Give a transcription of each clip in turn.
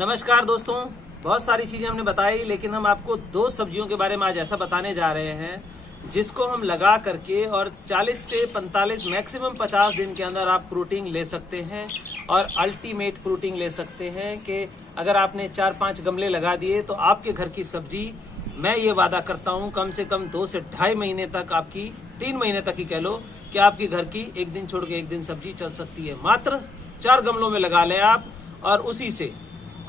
नमस्कार दोस्तों, बहुत सारी चीजें हमने बताई, लेकिन हम आपको दो सब्जियों के बारे में आज ऐसा बताने जा रहे हैं जिसको हम लगा करके और 40 से 45 मैक्सिमम 50 दिन के अंदर आप प्रोटीन ले सकते हैं और अल्टीमेट प्रोटीन ले सकते हैं कि अगर आपने 4-5 गमले लगा दिए तो आपके घर की सब्जी, मैं ये वादा करता हूँ, कम से कम 2 से ढाई महीने तक, आपकी 3 महीने तक ही कह लो कि आपकी घर की एक दिन छोड़ के एक दिन सब्जी चल सकती है। मात्र 4 गमलों में लगा लें आप, और उसी से।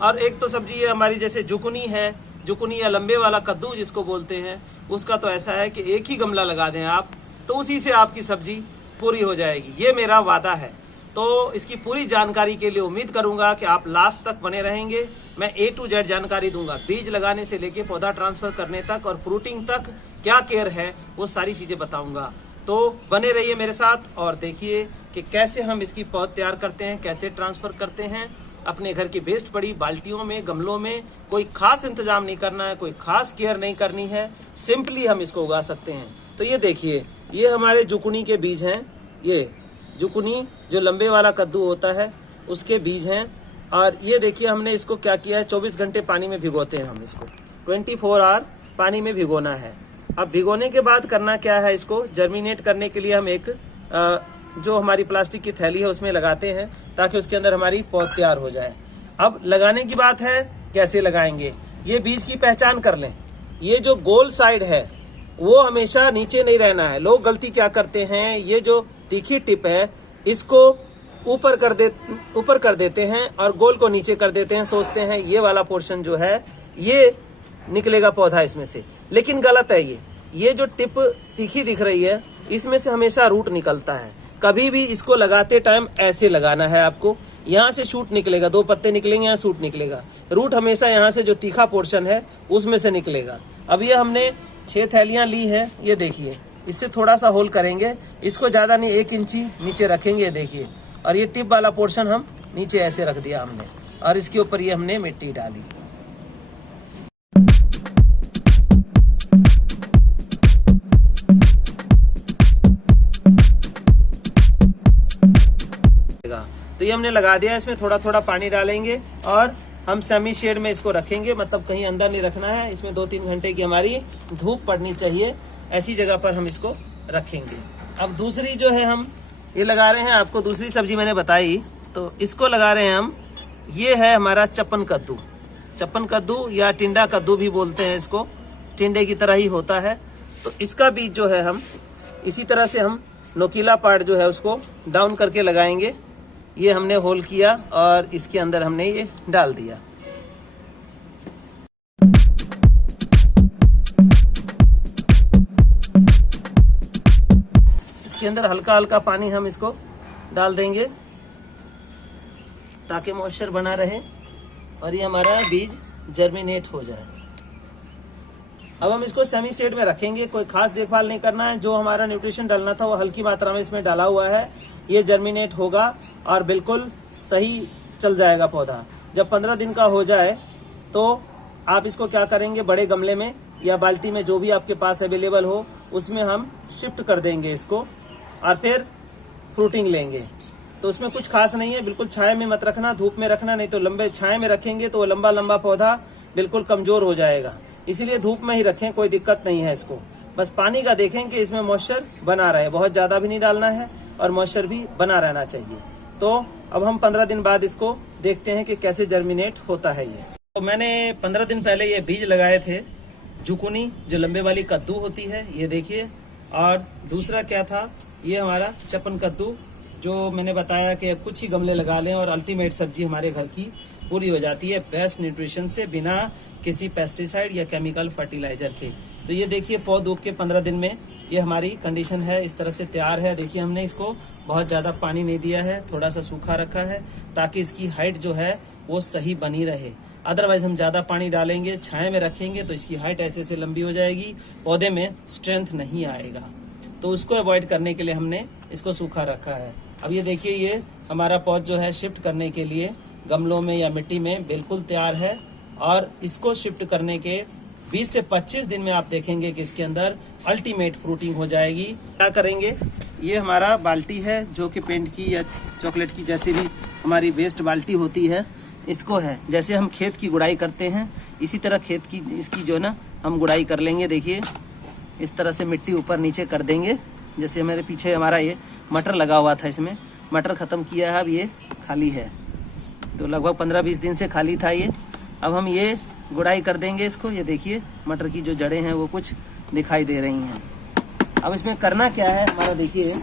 और एक तो सब्जी है हमारी, जैसे जुकुनी है, जुकुनी या लंबे वाला कद्दू जिसको बोलते हैं, उसका तो ऐसा है कि एक ही गमला लगा दें आप तो उसी से आपकी सब्जी पूरी हो जाएगी। ये मेरा वादा है। तो इसकी पूरी जानकारी के लिए उम्मीद करूंगा कि आप लास्ट तक बने रहेंगे। मैं A to Z जानकारी दूंगा, बीज लगाने से लेके पौधा ट्रांसफर करने तक और फ्रूटिंग तक क्या केयर है, वो सारी चीजें बताऊंगा। तो बने रहिए मेरे साथ और देखिए कि कैसे हम इसकी पौध तैयार करते हैं, कैसे ट्रांसफर करते हैं अपने घर की वेस्ट पड़ी बाल्टियों में, गमलों में। कोई खास इंतजाम नहीं करना है, कोई खास केयर नहीं करनी है, सिंपली हम इसको उगा सकते हैं। तो ये देखिए, ये हमारे जुकुनी के बीज हैं। ये जुकुनी जो लंबे वाला कद्दू होता है उसके बीज हैं। और ये देखिए, हमने इसको क्या किया है, 24 घंटे पानी में भिगोते हैं हम इसको, 24 आवर पानी में भिगोना है। अब भिगोने के बाद करना क्या है, इसको जर्मिनेट करने के लिए हम एक जो हमारी प्लास्टिक की थैली है उसमें लगाते हैं ताकि उसके अंदर हमारी पौध तैयार हो जाए। अब लगाने की बात है, कैसे लगाएंगे। ये बीज की पहचान कर लें। ये जो गोल साइड है वो हमेशा नीचे नहीं रहना है। लोग गलती क्या करते हैं, ये जो तीखी टिप है इसको ऊपर कर देते हैं और गोल को नीचे कर देते हैं। सोचते हैं ये वाला पोर्शन जो है ये निकलेगा पौधा इसमें से, लेकिन गलत है। ये जो टिप तीखी दिख रही है इसमें से हमेशा रूट निकलता है। कभी भी इसको लगाते टाइम ऐसे लगाना है आपको। यहाँ से शूट निकलेगा, 2 पत्ते निकलेंगे, यहाँ शूट निकलेगा। रूट हमेशा यहाँ से जो तीखा पोर्शन है उसमें से निकलेगा। अब ये हमने 6 थैलियाँ ली हैं। ये देखिए, इससे थोड़ा सा होल करेंगे, इसको ज़्यादा नहीं, 1 इंची नीचे रखेंगे। ये देखिए, और ये टिप वाला पोर्शन हम नीचे ऐसे रख दिया हमने, और इसके ऊपर ये हमने मिट्टी डाली। तो ये हमने लगा दिया। इसमें थोड़ा थोड़ा पानी डालेंगे और हम सेमी शेड में इसको रखेंगे, मतलब कहीं अंदर नहीं रखना है। इसमें 2-3 घंटे की हमारी धूप पड़नी चाहिए, ऐसी जगह पर हम इसको रखेंगे। अब दूसरी जो है हम ये लगा रहे हैं, आपको दूसरी सब्जी मैंने बताई, तो इसको लगा रहे हैं हम। ये है हमारा चप्पन कद्दू। चप्पन कद्दू या टिंडा कद्दू भी बोलते हैं इसको, टिंडे की तरह ही होता है। तो इसका बीज जो है हम इसी तरह से हम नोकीला पार्ट जो है उसको डाउन करके लगाएंगे। ये हमने होल किया और इसके अंदर हमने ये डाल दिया। इसके अंदर हल्का हल्का पानी हम इसको डाल देंगे ताकि मॉइस्चर बना रहे और ये हमारा बीज जर्मिनेट हो जाए। अब हम इसको सेमी शेड में रखेंगे, कोई खास देखभाल नहीं करना है। जो हमारा न्यूट्रिशन डालना था वो हल्की मात्रा में इसमें डाला हुआ है। ये जर्मिनेट होगा और बिल्कुल सही चल जाएगा पौधा। जब 15 दिन का हो जाए तो आप इसको क्या करेंगे, बड़े गमले में या बाल्टी में जो भी आपके पास अवेलेबल हो उसमें हम शिफ्ट कर देंगे इसको, और फिर फ्रूटिंग लेंगे। तो उसमें कुछ खास नहीं है, बिल्कुल छाया में मत रखना, धूप में रखना, नहीं तो लंबे छाया में रखेंगे तो वो लंबा लंबा पौधा बिल्कुल कमजोर हो जाएगा। इसीलिए धूप में ही रखें, कोई दिक्कत नहीं है इसको। बस पानी का देखें कि इसमें मॉइस्चर बना रहे, बहुत ज़्यादा भी नहीं डालना है और मॉइस्चर भी बना रहना चाहिए। तो अब हम 15 दिन बाद इसको देखते हैं कि कैसे जर्मिनेट होता है ये। तो मैंने 15 दिन पहले ये बीज लगाए थे, जुकुनी जो लंबे वाली कद्दू होती है, ये देखिए। और दूसरा क्या था, ये हमारा चप्पन कद्दू, जो मैंने बताया कि कुछ ही गमले लगा लें और अल्टीमेट सब्जी हमारे घर की पूरी हो जाती है बेस्ट न्यूट्रिशन से, बिना किसी पेस्टिसाइड या केमिकल फर्टिलाइजर के। तो ये देखिए, पौध उग के 15 दिन में ये हमारी कंडीशन है, इस तरह से तैयार है। देखिए, हमने इसको बहुत ज़्यादा पानी नहीं दिया है, थोड़ा सा सूखा रखा है ताकि इसकी हाइट जो है वो सही बनी रहे। अदरवाइज हम ज़्यादा पानी डालेंगे, छाया में रखेंगे तो इसकी हाइट ऐसे ऐसे लंबी हो जाएगी, पौधे में स्ट्रेंथ नहीं आएगा। तो उसको अवॉइड करने के लिए हमने इसको सूखा रखा है। अब ये देखिए, ये हमारा पौध जो है शिफ्ट करने के लिए गमलों में या मिट्टी में बिल्कुल तैयार है। और इसको शिफ्ट करने के 20 से 25 दिन में आप देखेंगे कि इसके अंदर अल्टीमेट फ्रूटिंग हो जाएगी। क्या करेंगे, ये हमारा बाल्टी है जो कि पेंट की या चॉकलेट की जैसी भी हमारी वेस्ट बाल्टी होती है, इसको है, जैसे हम खेत की गुड़ाई करते हैं इसी तरह खेत की इसकी जो है ना हम गुड़ाई कर लेंगे। देखिए इस तरह से मिट्टी ऊपर नीचे कर देंगे। जैसे मेरे पीछे हमारा ये मटर लगा हुआ था, इसमें मटर ख़त्म किया है, अब ये खाली है। तो लगभग 15-20 दिन से खाली था ये। अब हम ये गुड़ाई कर देंगे इसको। ये देखिए मटर की जो जड़ें हैं वो कुछ दिखाई दे रही हैं। अब इसमें करना क्या है हमारा, देखिए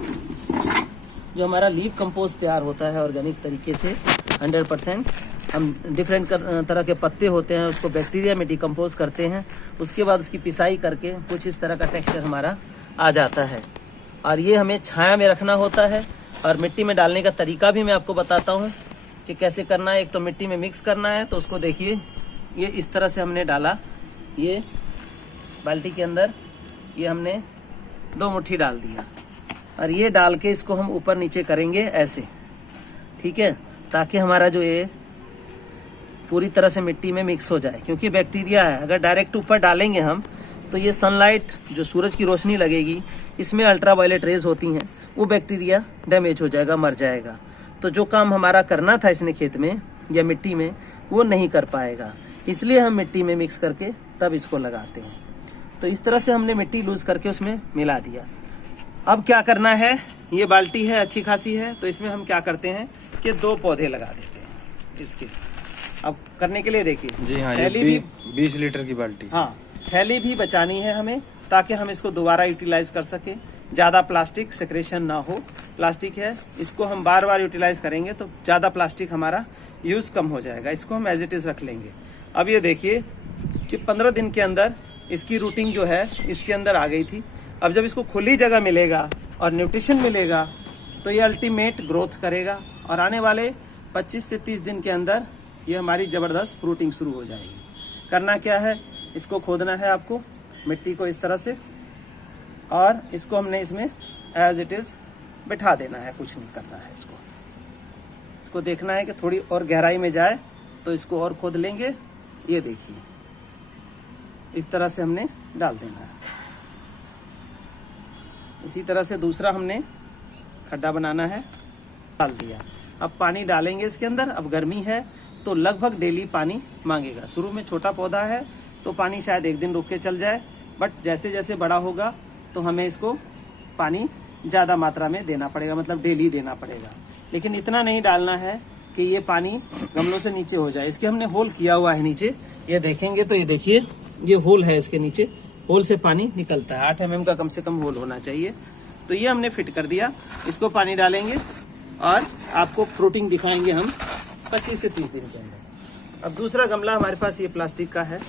जो हमारा लीफ कंपोस्ट तैयार होता है ऑर्गेनिक तरीके से 100%, हम डिफरेंट तरह के पत्ते होते हैं उसको बैक्टीरिया में डिकम्पोज करते हैं, उसके बाद उसकी पिसाई करके कुछ इस तरह का टेक्सचर हमारा आ जाता है। और ये हमें छाया में रखना होता है। और मिट्टी में डालने का तरीका भी मैं आपको बताता हूँ कि कैसे करना है। एक तो मिट्टी में मिक्स करना है, तो उसको देखिए ये इस तरह से हमने डाला, ये बाल्टी के अंदर ये हमने 2 मुट्ठी डाल दिया और ये डाल के इसको हम ऊपर नीचे करेंगे ऐसे, ठीक है, ताकि हमारा जो ये पूरी तरह से मिट्टी में मिक्स हो जाए। क्योंकि बैक्टीरिया है, अगर डायरेक्ट ऊपर डालेंगे हम तो ये सनलाइट जो सूरज की रोशनी लगेगी इसमें अल्ट्रावायलेट रेज होती हैं, वो बैक्टीरिया डैमेज हो जाएगा, मर जाएगा। तो जो काम हमारा करना था इसने खेत में या मिट्टी में वो नहीं कर पाएगा, इसलिए हम मिट्टी में मिक्स करके तब इसको लगाते हैं। तो इस तरह से हमने मिट्टी लूज करके उसमें मिला दिया। अब क्या करना है, ये बाल्टी है अच्छी खासी है, तो इसमें हम क्या करते हैं कि 2 पौधे लगा देते हैं इसके। अब करने के लिए देखिए जी हाँ, थैली ये 20 लीटर की बाल्टी, हाँ थैली भी बचानी है हमें, ताकि हम इसको दोबारा यूटिलाइज कर सकें, ज़्यादा प्लास्टिक सेक्रेशन ना हो। प्लास्टिक है इसको हम बार बार यूटिलाइज करेंगे तो ज़्यादा प्लास्टिक हमारा यूज़ कम हो जाएगा, इसको हम एज इट इज़ रख लेंगे। अब ये देखिए कि 15 दिन के अंदर इसकी रूटिंग जो है इसके अंदर आ गई थी। अब जब इसको खुली जगह मिलेगा और न्यूट्रिशन मिलेगा तो ये अल्टीमेट ग्रोथ करेगा और आने वाले 25 से 30 दिन के अंदर ये हमारी ज़बरदस्त फ्रूटिंग शुरू हो जाएगी। करना क्या है, इसको खोदना है आपको मिट्टी को इस तरह से और इसको हमने इसमें एज इट इज़ बिठा देना है, कुछ नहीं करना है। इसको देखना है कि थोड़ी और गहराई में जाए तो इसको और खोद लेंगे। ये देखिए इस तरह से हमने डाल देना है। इसी तरह से दूसरा हमने खड्डा बनाना है, डाल दिया। अब पानी डालेंगे इसके अंदर। अब गर्मी है तो लगभग डेली पानी मांगेगा। शुरू में छोटा पौधा है तो पानी शायद 1 दिन रुक के चल जाए, बट जैसे जैसे बड़ा होगा तो हमें इसको पानी ज़्यादा मात्रा में देना पड़ेगा, मतलब डेली देना पड़ेगा। लेकिन इतना नहीं डालना है कि ये पानी गमलों से नीचे हो जाए। इसके हमने होल किया हुआ है नीचे, ये देखेंगे तो ये देखिए ये होल है इसके नीचे, होल से पानी निकलता है। 8 mm का कम से कम होल होना चाहिए। तो ये हमने फिट कर दिया। इसको पानी डालेंगे और आपको फ्रूटिंग दिखाएंगे हम 25 से 30 दिन के अंदर। अब दूसरा गमला हमारे पास ये प्लास्टिक का है,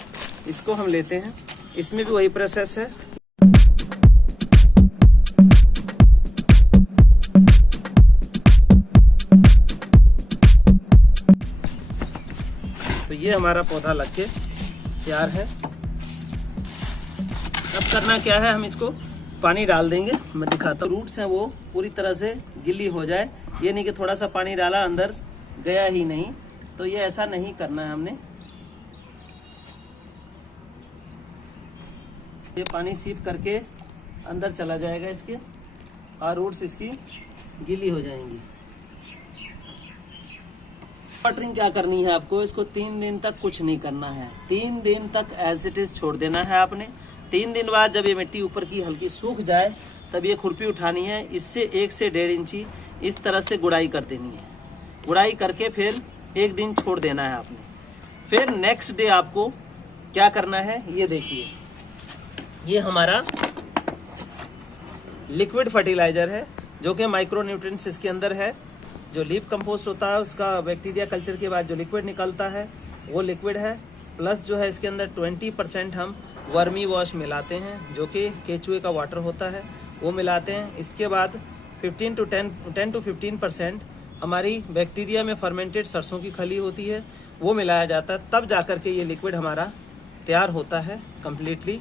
इसको हम लेते हैं। इसमें भी वही प्रोसेस है। तो ये हमारा पौधा लग के तैयार है। अब करना क्या है, हम इसको पानी डाल देंगे। मैं दिखाता हूँ, रूट्स हैं वो पूरी तरह से गिली हो जाए। ये नहीं कि थोड़ा सा पानी डाला अंदर गया ही नहीं, तो ये ऐसा नहीं करना है हमने। ये पानी सीप करके अंदर चला जाएगा इसके और रूट्स इसकी गीली हो जाएंगी। वाटरिंग क्या करनी है आपको, इसको 3 दिन तक कुछ नहीं करना है। 3 दिन तक एज इट इज छोड़ देना है आपने। 3 दिन बाद जब ये मिट्टी ऊपर की हल्की सूख जाए तब ये खुरपी उठानी है, इससे 1 से 1.5 इंची इस तरह से गुड़ाई कर देनी है। गुड़ाई करके फिर 1 दिन छोड़ देना है आपने। फिर नेक्स्ट डे आपको क्या करना है, ये देखिए ये हमारा लिक्विड फर्टिलाइजर है जो कि माइक्रो न्यूट्रिएंट्स इसके अंदर है। जो लीफ कंपोस्ट होता है उसका बैक्टीरिया कल्चर के बाद जो लिक्विड निकलता है वो लिक्विड है, प्लस जो है इसके अंदर 20% हम वर्मी वॉश मिलाते हैं जो कि केचुए का वाटर होता है वो मिलाते हैं। इसके बाद 10 to 15% हमारी बैक्टीरिया में फर्मेंटेड सरसों की खली होती है वो मिलाया जाता है, तब जाकर के ये लिक्विड हमारा तैयार होता है कम्प्लीटली।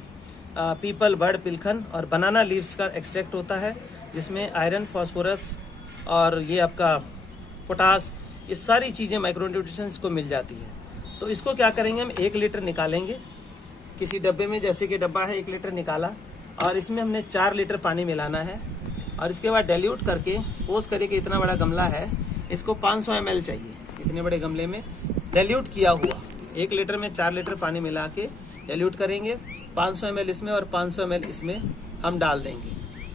पीपल, बर्ड, पिलखन और बनाना लीव्स का एक्सट्रैक्ट होता है जिसमें आयरन, फास्फोरस और ये आपका पोटास, ये सारी चीज़ें माइक्रोन्यूट्रिशंस को मिल जाती है। तो इसको क्या करेंगे, हम 1 लीटर निकालेंगे किसी डब्बे में, जैसे कि डब्बा है 1 लीटर निकाला और इसमें हमने 4 लीटर पानी मिलाना है और इसके बाद डाइल्यूट करके, सपोज करिए कि इतना बड़ा गमला है, इसको 500 ml चाहिए। इतने बड़े गमले में डाइल्यूट किया हुआ 1 लीटर में 4 लीटर पानी मिला के डाइल्यूट करेंगे। 500 ml इसमें और 500 ml इसमें हम डाल देंगे।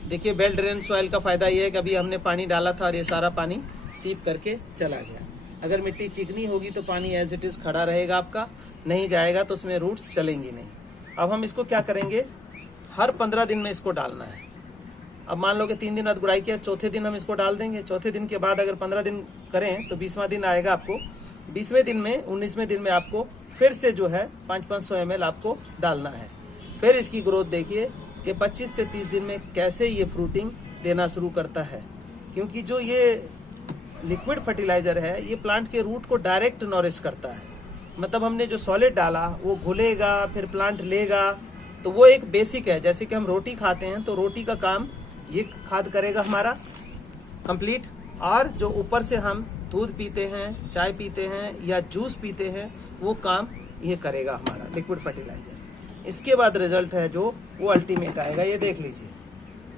देखिए बेल ड्रेन सॉइल का फ़ायदा ये है कि अभी हमने पानी डाला था और ये सारा पानी सीप करके चला गया। अगर मिट्टी चिकनी होगी तो पानी एज इट इज़ खड़ा रहेगा आपका, नहीं जाएगा तो उसमें रूट्स चलेंगी नहीं। अब हम इसको क्या करेंगे, हर 15 दिन में इसको डालना है। अब मान लो कि 3 दिन अधगुड़ाई किया, चौथे दिन हम इसको डाल देंगे। चौथे दिन के बाद अगर 15 दिन करें तो 20वां दिन आएगा आपको। 20वें दिन में 19वें दिन में आपको फिर से जो है 500 ml आपको डालना है। फिर इसकी ग्रोथ देखिए कि 25 से 30 दिन में कैसे ये फ्रूटिंग देना शुरू करता है, क्योंकि जो ये लिक्विड फर्टिलाइज़र है ये प्लांट के रूट को डायरेक्ट नॉरिश करता है। मतलब हमने जो सॉलिड डाला वो घुलेगा, फिर प्लांट लेगा, तो वो एक बेसिक है। जैसे कि हम रोटी खाते हैं तो रोटी का काम ये खाद करेगा हमारा कंप्लीट, और जो ऊपर से हम दूध पीते हैं, चाय पीते हैं या जूस पीते हैं, वो काम ये करेगा हमारा लिक्विड फर्टिलाइज़र। इसके बाद रिजल्ट है जो वो अल्टीमेट आएगा, ये देख लीजिए,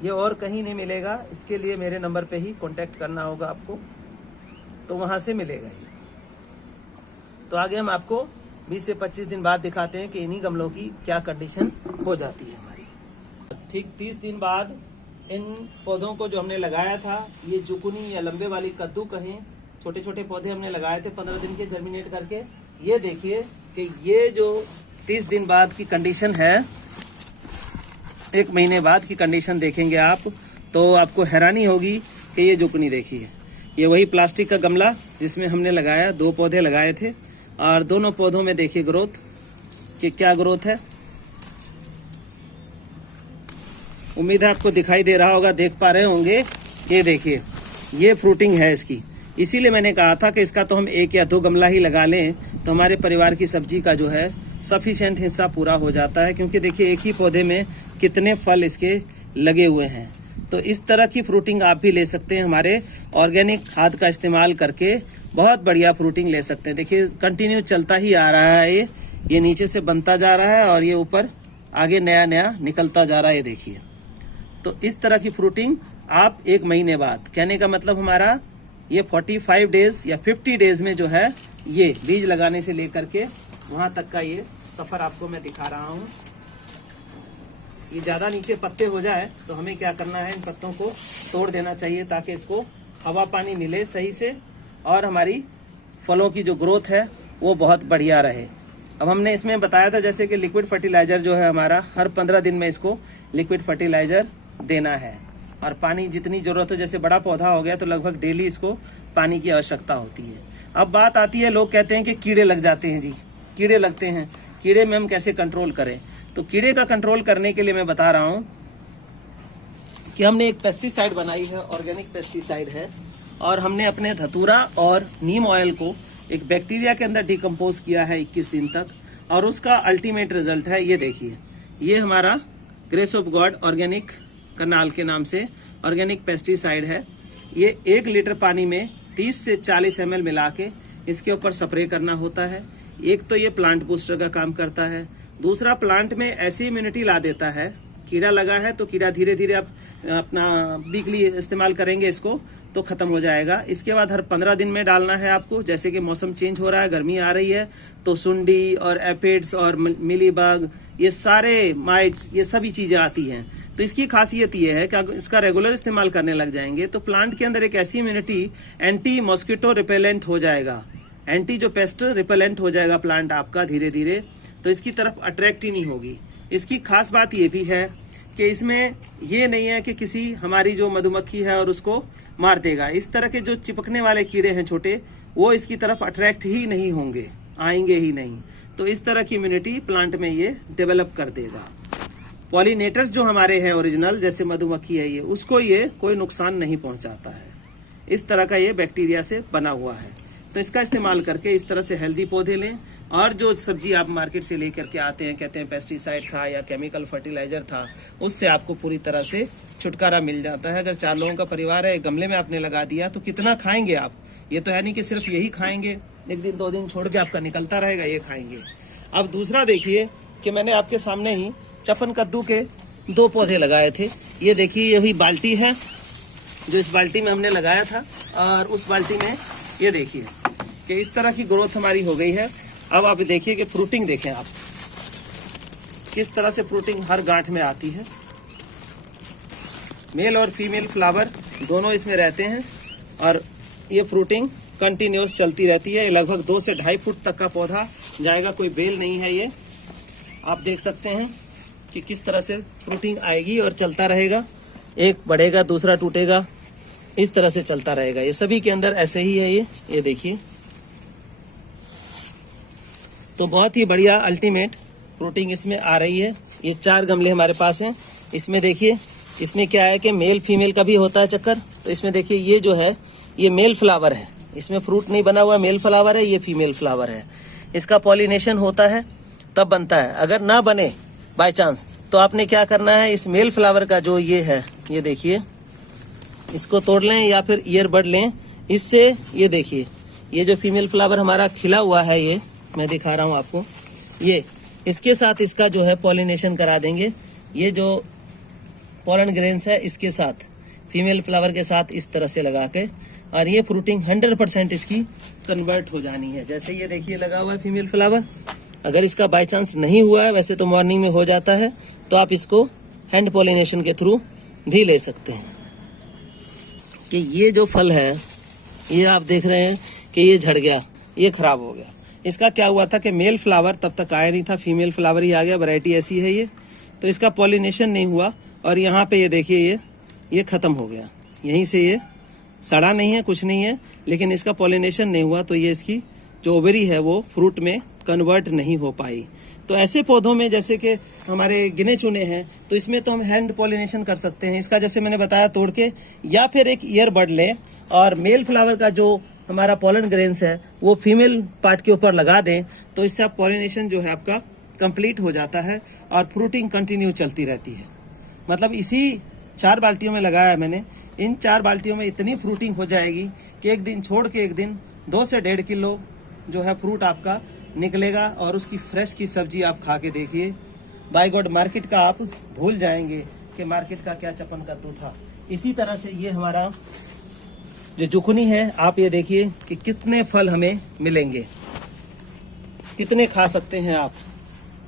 ये और कहीं नहीं मिलेगा। इसके लिए मेरे नंबर पे ही कांटेक्ट करना होगा आपको, तो वहाँ से मिलेगा ये। तो आगे हम आपको 20 से 25 दिन बाद दिखाते हैं कि इन्हीं गमलों की क्या कंडीशन हो जाती है हमारी। ठीक 30 दिन बाद इन पौधों को जो हमने लगाया था, ये जुकुनी या लंबे वाली कद्दू कहें, छोटे छोटे पौधे हमने लगाए थे 15 दिन के जर्मिनेट करके। ये देखिए कि ये जो 30 दिन बाद की कंडीशन है, 1 महीने बाद की कंडीशन देखेंगे आप तो आपको हैरानी होगी कि ये जुकुनी देखिए, ये वही प्लास्टिक का गमला जिसमें हमने लगाया, 2 पौधे लगाए थे, और दोनों पौधों में देखिए ग्रोथ कि क्या ग्रोथ है। उम्मीद है आपको दिखाई दे रहा होगा, देख पा रहे होंगे। ये देखिए ये फ्रूटिंग है इसकी। इसीलिए मैंने कहा था कि इसका तो हम 1 या 2 गमला ही लगा लें तो हमारे परिवार की सब्जी का जो है सफिशिएंट हिस्सा पूरा हो जाता है, क्योंकि देखिए एक ही पौधे में कितने फल इसके लगे हुए हैं। तो इस तरह की फ्रूटिंग आप भी ले सकते हैं, हमारे ऑर्गेनिक खाद का इस्तेमाल करके बहुत बढ़िया फ्रूटिंग ले सकते हैं। देखिए कंटिन्यू चलता ही आ रहा है, ये नीचे से बनता जा रहा है और ये ऊपर आगे नया नया निकलता जा रहा है, ये देखिए। तो इस तरह की फ्रूटिंग आप 1 महीने बाद, कहने का मतलब हमारा ये 45 डेज या 50 डेज में जो है ये बीज लगाने से लेकर के वहाँ तक का ये सफ़र आपको मैं दिखा रहा हूँ। ये ज़्यादा नीचे पत्ते हो जाए तो हमें क्या करना है, इन पत्तों को तोड़ देना चाहिए ताकि इसको हवा पानी मिले सही से और हमारी फलों की जो ग्रोथ है वो बहुत बढ़िया रहे। अब हमने इसमें बताया था जैसे कि लिक्विड फर्टिलाइज़र जो है हमारा हर 15 दिन में इसको लिक्विड फर्टिलाइज़र देना है, और पानी जितनी ज़रूरत हो, जैसे बड़ा पौधा हो गया तो लगभग डेली इसको पानी की आवश्यकता होती है। अब बात आती है, लोग कहते हैं कि कीड़े लग जाते हैं, जी कीड़े लगते हैं, कीड़े में हम कैसे कंट्रोल करें। तो कीड़े का कंट्रोल करने के लिए मैं बता रहा हूँ कि हमने एक पेस्टिसाइड बनाई है, ऑर्गेनिक पेस्टिसाइड है, और हमने अपने धतूरा और नीम ऑयल को एक बैक्टीरिया के अंदर डिकम्पोज किया है 21 दिन तक, और उसका अल्टीमेट रिजल्ट है ये देखिए। ये हमारा grace of God organic Karnal के नाम से ऑर्गेनिक पेस्टिसाइड है। ये 1 लीटर पानी में 30 से 40 ml मिला के इसके ऊपर स्प्रे करना होता है। एक तो ये प्लांट बूस्टर का काम करता है, दूसरा प्लांट में ऐसी इम्यूनिटी ला देता है, कीड़ा लगा है तो कीड़ा धीरे धीरे आप अपना वीकली इस्तेमाल करेंगे इसको तो ख़त्म हो जाएगा। इसके बाद हर 15 दिन में डालना है आपको, जैसे कि मौसम चेंज हो रहा है, गर्मी आ रही है, तो सुंडी और एपिड्स और मिलीबग, ये सारे माइट्स, ये सभी चीज़ें आती हैं। तो इसकी खासियत ये है कि अगर इसका रेगुलर इस्तेमाल करने लग जाएंगे तो प्लांट के अंदर एक ऐसी इम्यूनिटी एंटी मॉस्किटो रिपेलेंट हो जाएगा, एंटी जो पेस्ट रिपेलेंट हो जाएगा प्लांट आपका धीरे धीरे, तो इसकी तरफ अट्रैक्ट ही नहीं होगी। इसकी खास बात ये भी है कि इसमें ये नहीं है कि किसी हमारी जो मधुमक्खी है और उसको मार देगा। इस तरह के जो चिपकने वाले कीड़े हैं छोटे, वो इसकी तरफ अट्रैक्ट ही नहीं होंगे, आएंगे ही नहीं। तो इस तरह की इम्यूनिटी प्लांट में ये डेवलप कर देगा। पॉलिनेटर्स जो हमारे हैं ओरिजिनल, जैसे मधुमक्खी है ये, उसको ये कोई नुकसान नहीं पहुंचाता है। इस तरह का ये बैक्टीरिया से बना हुआ है। तो इसका इस्तेमाल करके इस तरह से हेल्दी पौधे लें, और जो सब्जी आप मार्केट से लेकर के आते हैं, कहते हैं पेस्टिसाइड था या केमिकल फर्टिलाइजर था, उससे आपको पूरी तरह से छुटकारा मिल जाता है। अगर 4 लोगों का परिवार है, गमले में आपने लगा दिया तो कितना खाएंगे आप। ये तो है नहीं कि सिर्फ यही खाएंगे, 1 दिन 2 दिन छोड़ के आपका निकलता रहेगा, ये खाएंगे। अब दूसरा देखिए कि मैंने आपके सामने ही चपन कद्दू के 2 पौधे लगाए थे। ये देखिए यही बाल्टी है जो इस बाल्टी में हमने लगाया था, और उस बाल्टी में ये देखिए कि इस तरह की ग्रोथ हमारी हो गई है। अब आप देखिए कि फ्रूटिंग देखें आप, किस तरह से फ्रूटिंग हर गांठ में आती है। मेल और फीमेल फ्लावर दोनों इसमें रहते हैं और ये फ्रूटिंग कंटिन्यूस चलती रहती है। लगभग 2 से 2.5 फुट तक का पौधा जाएगा, कोई बेल नहीं है ये। आप देख सकते हैं कि किस तरह से फ्रूटिंग आएगी और चलता रहेगा। एक बढ़ेगा, दूसरा टूटेगा, इस तरह से चलता रहेगा। ये सभी के अंदर ऐसे ही है। ये देखिए, तो बहुत ही बढ़िया अल्टीमेट फ्रूटिंग इसमें आ रही है। ये 4 गमले हमारे पास हैं। इसमें देखिए, इसमें क्या है कि मेल फीमेल का भी होता है चक्कर। तो इसमें देखिए, ये जो है ये मेल फ्लावर है, इसमें फ्रूट नहीं बना हुआ, मेल फ्लावर है, ये फीमेल फ्लावर है। इसका पॉलिनेशन होता है तब बनता है। अगर ना बने बाय चांस तो आपने क्या करना है, इस मेल फ्लावर का जो ये है, ये देखिए, इसको तोड़ लें या फिर ईयरबड लें। इससे ये देखिए, ये जो फीमेल फ्लावर हमारा खिला हुआ है, ये मैं दिखा रहा हूँ आपको, ये इसके साथ इसका जो है पॉलिनेशन करा देंगे। ये जो पॉलन ग्रेन्स है इसके साथ फीमेल फ्लावर के साथ इस तरह से लगा के, और ये फ्रूटिंग 100% इसकी कन्वर्ट हो जानी है। जैसे ये देखिए लगा हुआ है फीमेल फ्लावर। अगर इसका बाय चांस नहीं हुआ है, वैसे तो मॉर्निंग में हो जाता है, तो आप इसको हैंड पॉलिनेशन के थ्रू भी ले सकते हैं। कि ये जो फल है, ये आप देख रहे हैं कि ये झड़ गया, ये खराब हो गया। इसका क्या हुआ था कि मेल फ्लावर तब तक आया नहीं था, फीमेल फ्लावर ही आ गया। वैरायटी ऐसी है ये, तो इसका पॉलिनेशन नहीं हुआ और यहाँ पे ये देखिए ये ख़त्म हो गया। यहीं से ये सड़ा नहीं है, कुछ नहीं है, लेकिन इसका पॉलिनेशन नहीं हुआ, तो ये इसकी जो ओवरी है वो फ्रूट में कन्वर्ट नहीं हो पाई। तो ऐसे पौधों में जैसे कि हमारे गिने चुने हैं, तो इसमें तो हम हैंड पॉलिनेशन कर सकते हैं। इसका जैसे मैंने बताया तोड़ के, या फिर एक ईयरबड लें और मेल फ्लावर का जो हमारा पॉलन ग्रेन्स है वो फीमेल पार्ट के ऊपर लगा दें, तो इससे आप पॉलिनेशन जो है आपका कंप्लीट हो जाता है और फ्रूटिंग कंटिन्यू चलती रहती है। मतलब इसी 4 बाल्टियों में लगाया है मैंने। इन 4 बाल्टियों में इतनी फ्रूटिंग हो जाएगी कि एक दिन छोड़ के एक दिन 2 से 1.5 किलो जो है फ्रूट आपका निकलेगा और उसकी फ्रेश की सब्जी आप खा के देखिए। बाय गॉड, मार्केट का आप भूल जाएंगे कि मार्केट का क्या चपन कद्दू था। इसी तरह से ये हमारा जो जुखनी है, आप ये देखिए कि कितने फल हमें मिलेंगे, कितने खा सकते हैं आप।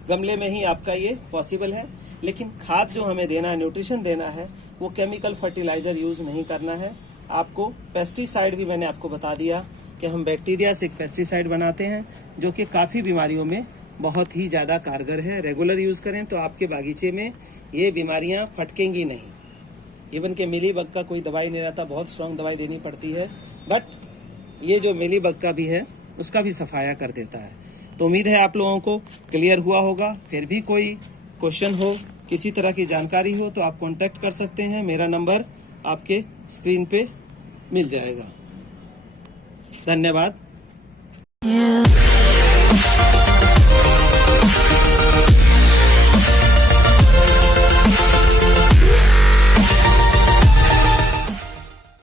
गमले में ही आपका ये पॉसिबल है, लेकिन खाद जो हमें देना है, न्यूट्रिशन देना है, वो केमिकल फर्टिलाइजर यूज नहीं करना है आपको। पेस्टिसाइड भी मैंने आपको बता दिया कि हम बैक्टीरिया से एक पेस्टिसाइड बनाते हैं जो कि काफ़ी बीमारियों में बहुत ही ज़्यादा कारगर है। रेगुलर यूज़ करें तो आपके बागीचे में ये बीमारियां फटकेंगी नहीं। इवन के मिली बग का कोई दवाई नहीं रहता, बहुत स्ट्रॉन्ग दवाई देनी पड़ती है, बट ये जो मिली बग का भी है उसका भी सफाया कर देता है। तो उम्मीद है आप लोगों को क्लियर हुआ होगा। फिर भी कोई क्वेश्चन हो, किसी तरह की जानकारी हो, तो आप कांटेक्ट कर सकते हैं। मेरा नंबर आपके स्क्रीन पे मिल जाएगा। धन्यवाद।